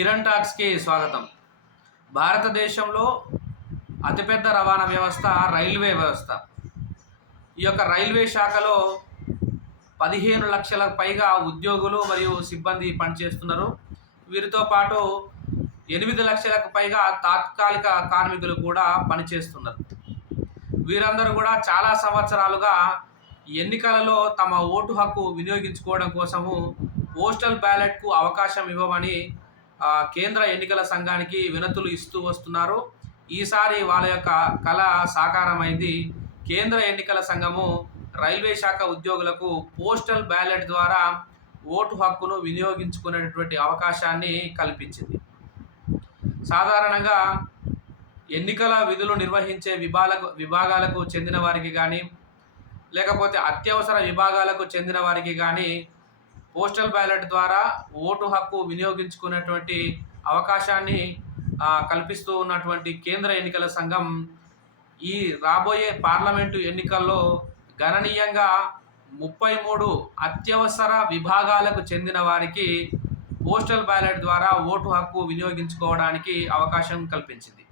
కిరణ్ టాక్స్కి స్వాగతం. భారతదేశంలో అతిపెద్ద రవాణా వ్యవస్థ రైల్వే వ్యవస్థ. ఈ యొక్క రైల్వే శాఖలో పదిహేను లక్షలకు పైగా ఉద్యోగులు మరియు సిబ్బంది పనిచేస్తున్నారు. వీరితో పాటు ఎనిమిది లక్షలకు పైగా తాత్కాలిక కార్మికులు కూడా పనిచేస్తున్నారు. వీరందరూ కూడా చాలా సంవత్సరాలుగా ఎన్నికలలో తమ ఓటు హక్కు వినియోగించుకోవడం కోసము పోస్టల్ బ్యాలెట్కు అవకాశం ఇవ్వమని కేంద్ర ఎన్నికల సంఘానికి వినతులు ఇస్తూ వస్తున్నారు. ఈసారి వాళ్ళ యొక్క కళ సాకారమైంది. కేంద్ర ఎన్నికల సంఘము రైల్వే శాఖ ఉద్యోగులకు పోస్టల్ బ్యాలెట్ ద్వారా ఓటు హక్కును వినియోగించుకునేటటువంటి అవకాశాన్ని కల్పించింది. సాధారణంగా ఎన్నికల విధులు నిర్వహించే విభాగాలకు విభాగాలకు చెందిన వారికి కానీ లేకపోతే అత్యవసర విభాగాలకు చెందిన వారికి కానీ పోస్టల్ బ్యాలెట్ ద్వారా ఓటు హక్కు వినియోగించుకునేటువంటి అవకాశాన్ని కల్పిస్తూ ఉన్నటువంటి కేంద్ర ఎన్నికల సంఘం ఈ రాబోయే పార్లమెంటు ఎన్నికల్లో గణనీయంగా ముప్పై మూడు అత్యవసర విభాగాలకు చెందిన వారికి పోస్టల్ బ్యాలెట్ ద్వారా ఓటు హక్కు వినియోగించుకోవడానికి అవకాశం కల్పించింది.